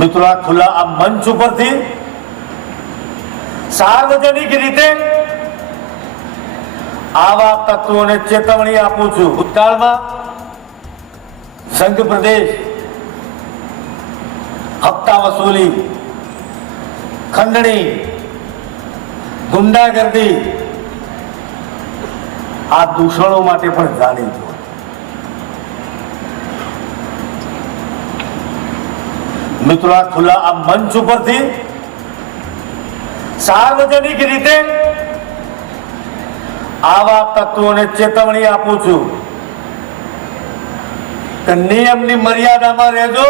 મિત્રો, આ ખુલ્લા આ મંચ ઉપરથી સાર્વજનિક રીતે આવા તત્વોને ચેતવણી આપું છું. ભૂતકાળમાં સંઘ પ્રદેશ, હપ્તા વસૂલી, ખંડણી, ગુંડાગર્દી આ દૂષણો માટે પણ જાણીતું. મિત્રો, આ ખુલ્લા આ મંચ ઉપરથી સાર્વજનિક રીતે આવા તત્વોને ચેતવણી આપું છું કે નિયમની મર્યાદામાં રહેજો.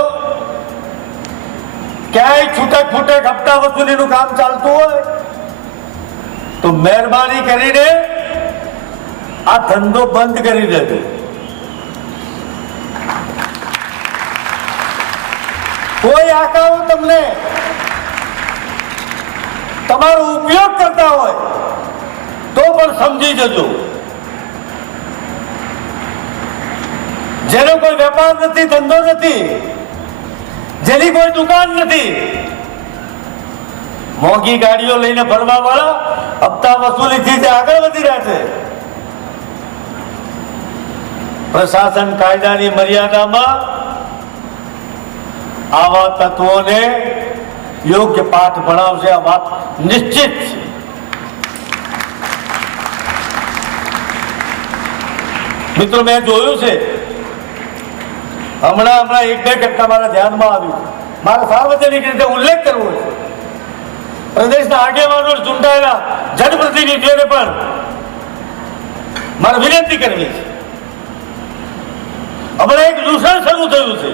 ક્યાંય છૂટક ફૂટક હપ્તા વસૂલીનું કામ ચાલતું હોય તો મહેરબાની કરીને આ ધંધો બંધ કરી દેજો. કોઈ આકાઓ તમને તમારો ઉપયોગ કરતા હોય તો પણ સમજી જજો. જેનો કોઈ વેપાર નથી, ધંધો નથી, જેની કોઈ દુકાન નથી, મોંઘી ગાડીઓ લઈને ફરવા વાળા હપ્તા વસૂલીથી જે આગળ વધી રહ્યા છે, પ્રશાસન કાયદાની મર્યાદામાં આવા તત્વોને યોગ્ય પાઠ ભણાવશે. આ વાત નિશ્ચિત છે. મિત્રો, મેં જોયું છે, હમણાં એક બે ઘટના મારા ધ્યાનમાં આવી. મારે સાર્વજનિક રીતે ઉલ્લેખ કરવો છે. પ્રદેશના આગેવાનો, ચૂંટાયેલા જનપ્રતિનિધિઓને પણ મારે વિનંતી કરવી છે. હમણાં એક દૂષણ શરૂ થયું છે.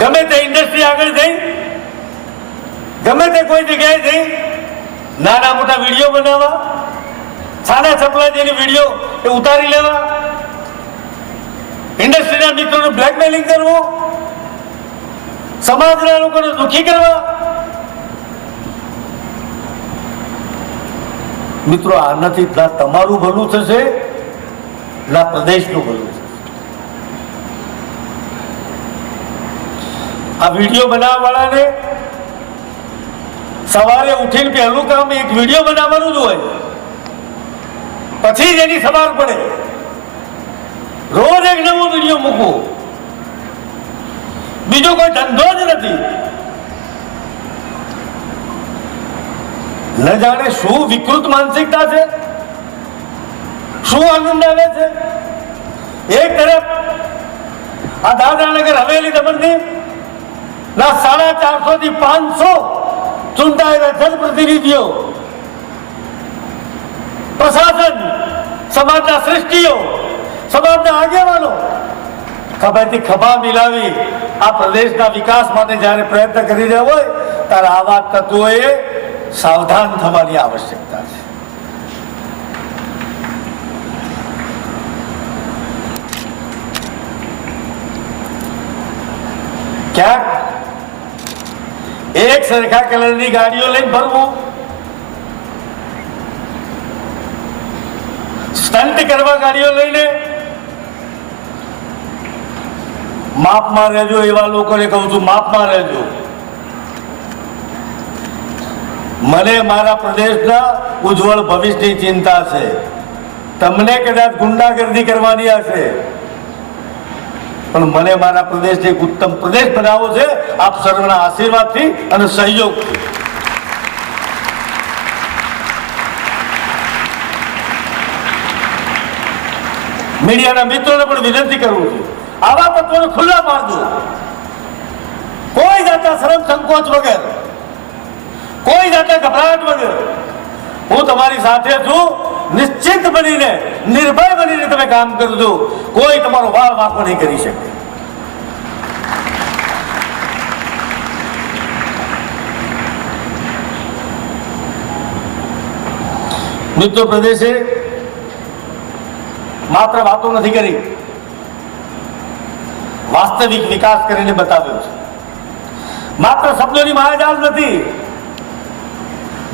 ગમે તે ઇન્ડસ્ટ્રી આગળ જઈ, ગમે તે કોઈ જગ્યાએ જઈ નાના મોટા વિડીયો બનાવવા, સાદા છપલા જેની વિડીયો એ ઉતારી લેવા, ઇન્ડસ્ટ્રીના મિત્રોને બ્લેકમેલિંગ કરવું, સમાજના લોકોને દુઃખી કરવા. મિત્રો, આનાથી ના તમારું ભલું થશે, ના પ્રદેશનું ભલું થશે. આ વિડીયો બનાવવા વાળાને સવારે ઉઠીને પહેલું કામ એક વિડીયો બનાવવાનું જ હોય, પછી જ એની સવાર પડે. રોજ એક નવો વિડીયો મૂકવો, બીજો કોઈ ધંધો જ નથી. ન જાણે શું વિકૃત માનસિકતા છે, શું આનંદ આવે છે. એક તરફ આ દાદરાનગર હવેલી દમણદીવ ના 450 થી 500 ચૂંટાયેલા જનપ્રતિનિધિઓ, પ્રશાસન, સમાજના શ્રેષ્ઠીઓ, સમાજના આગેવાનો ખભાથી ખભા મિલાવી આ પ્રદેશના વિકાસ માટે જ્યારે પ્રયત્ન કરી રહ્યા હોય ત્યારે આવા તત્વોએ સાવધાન થવાની આવશ્યકતા છે. ક્યાંક એક સરખા કલરની ગાડીઓ લઈને ફરવું, સ્ટન્ટ કરવા ગાડીઓ લઈને, માપમાં રહેજો. એવા લોકોને કહું છું, માપમાં રહેજો. મને મારા પ્રદેશના ઉજ્જવળ ભવિષ્યની ચિંતા છે. તમને કદાચ ગુંડાગર્દી કરવાની હશે, પણ મને મારા પ્રદેશને એક ઉત્તમ પ્રદેશ બનાવવો છે, આપ સર્વના આશીર્વાદથી અને સહયોગથી. મીડિયાના મિત્રોને પણ વિનંતી કરું છું, આવા તત્વોને ખુલ્લા પાડજો. કોઈ જાતના શરમ સંકોચ વગર, કોઈ જાતના ગભરાટ વગર હું તમારી સાથે છું. નિશ્ચિત બનીને, નિર્ભય બનીને તમે કામ કરજો. કોઈ તમારો વાળ વાંકો નહીં કરી શકે. મિત્રો, પ્રદેશે માત્ર વાતો નથી કરી, વાસ્તવિક વિકાસ કરીને બતાવ્યો છે. માત્ર શબ્દોની માયાજાળ નથી,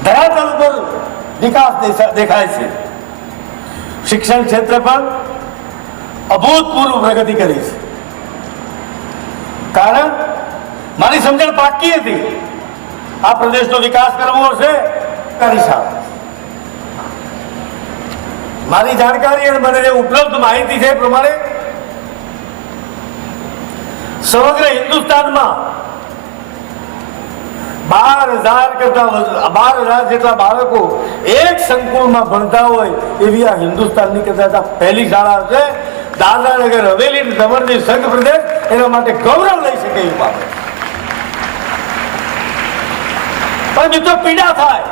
ધરાતલ પર વિકાસ દેખાય છે. શિક્ષણ ક્ષેત્રે પણ અભૂતપૂર્વ પ્રગતિ કરી છે. કારણ મારી સમજણ પાકી હતી, આ પ્રદેશનો વિકાસ કરવો છે, કરી શકે. મારી જાણકારી અને મને જે ઉપલબ્ધ માહિતી છે એ પ્રમાણે સમગ્ર હિન્દુસ્તાનમાં 12,000 જેટલા બાળકો એક સંકુલમાં ભણતા હોય એવી આ હિન્દુસ્તાનની કદાચ આ પહેલી શાળા છે. દાદરા નગર હવેલી દમણની સંઘ પ્રદેશ એના માટે ગૌરવ લઈ શકે એવી બાબત. પણ મિત્રો પીડા થાય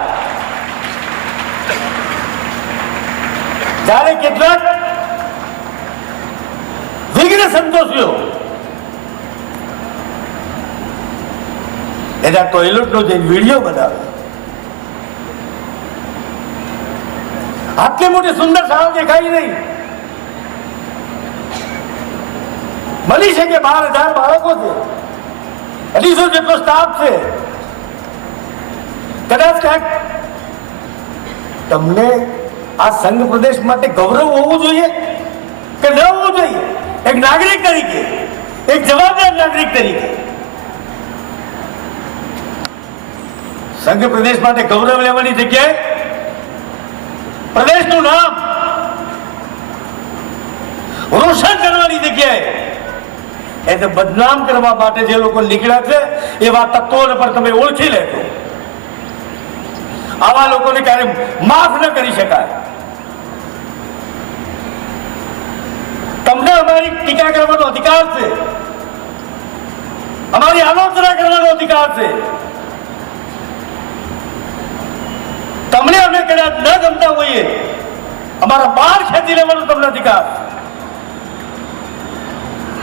જ્યારે કેટલાક વિઘ્ન સંતોષીઓ એના ટોયલેટનો જે વિડીયો બનાવે, આટલી મોટી સુંદર શાળા દેખાય નહીં. બની શકે 12,000 બાળકો છે, 250 જેટલો સ્ટાફ છે. કદાચ ક્યાંક તમને આ સંઘ પ્રદેશ માટે ગૌરવ હોવું જોઈએ કે ન હોવું જોઈએ? એક નાગરિક તરીકે, એક જવાબદાર નાગરિક તરીકે સંઘ પ્રદેશ માટે ગૌરવ લેવાની જગ્યાએ પ્રદેશનું નામ રોશન કરવાની જગ્યાએ એને બદનામ કરવા માટે જે લોકો નીકળ્યા છે એવા તત્વોને પણ તમે ઓળખી લેજો. આવા લોકોને ક્યારે માફ ન કરી શકાય. તમને અમારી ટીકા કરવાનો અધિકાર છે, અમારી આલોચના કરવાનો અધિકાર છે. તમને અમે કદાચ ન ગમતા હોઈએ, અમારા બહાર ખેંચી લેવાનો તમને અધિકાર.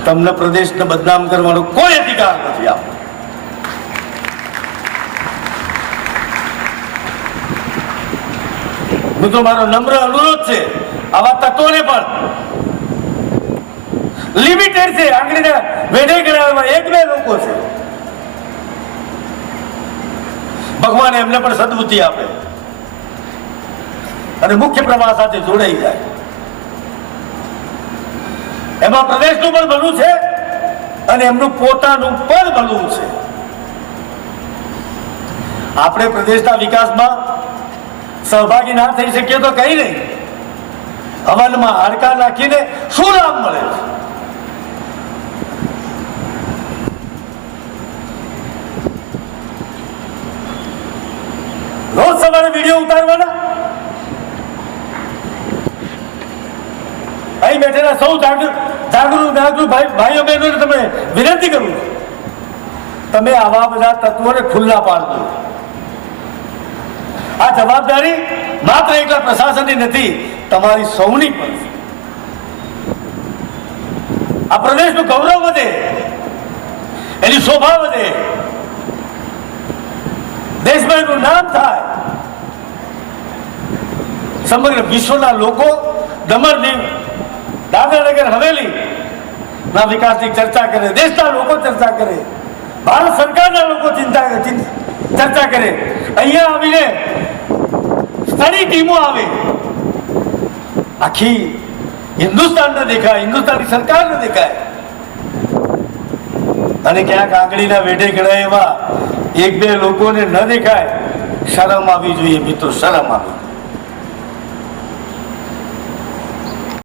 તમને પ્રદેશને બદનામ કરવાનો કોઈ અધિકાર નથી. આપ મિત્રો, મારો નમ્ર અનુરોધ છે આવા તત્વોને પણ લિમિટેડ છે. આંગળીને વેઢે ગણાવવા 1-2 લોકો છે. ભગવાન એમને પણ સદબુદ્ધિ આપે અને મુખ્ય પ્રવાહ સાથે જોડાઈ જાય. એમાં પ્રદેશનું પણ ભલું છે અને એમનું પોતાનું પણ ભલું છે. આપણે પ્રદેશના વિકાસમાં સહભાગી ના થઈ શકીએ તો કઈ નહીં, હવનમાં હાડકા નાખીને શું લાભ મળે છે? રોજ સવારે વિડીયો ઉતારવાના, અહીં બેઠેલા સૌ જાગૃત ભાઈઓ બહેનોને તમે વિનંતી કરું છું, તમે આવા બધા તત્વોને ખુલ્લા પાડજો. આ જવાબદારી માત્ર એકલા પ્રશાસનની નથી, તમારી સૌની પણ. આ પ્રદેશનું ગૌરવ વધે, એની શોભા વધે, દેશમાં એનું નામ થાય. સમગ્ર વિશ્વના લોકો દમણની દાદરાનગર હવેલી ના વિકાસની ચર્ચા કરે, દેશના લોકો ચર્ચા કરે, ભારત સરકારના લોકો ચર્ચા કરે. અહીંયા આવીને સ્ટડી ટીમો આવે, આખી હિન્દુસ્તાનને દેખાય, હિન્દુસ્તાનની સરકારને દેખાય. અને ક્યાંક આંગળીના વેઢે ગણાય એવા 1-2 લોકોને ન દેખાય. શરમ આવી જોઈએ મિત્રો, શરમ આવી.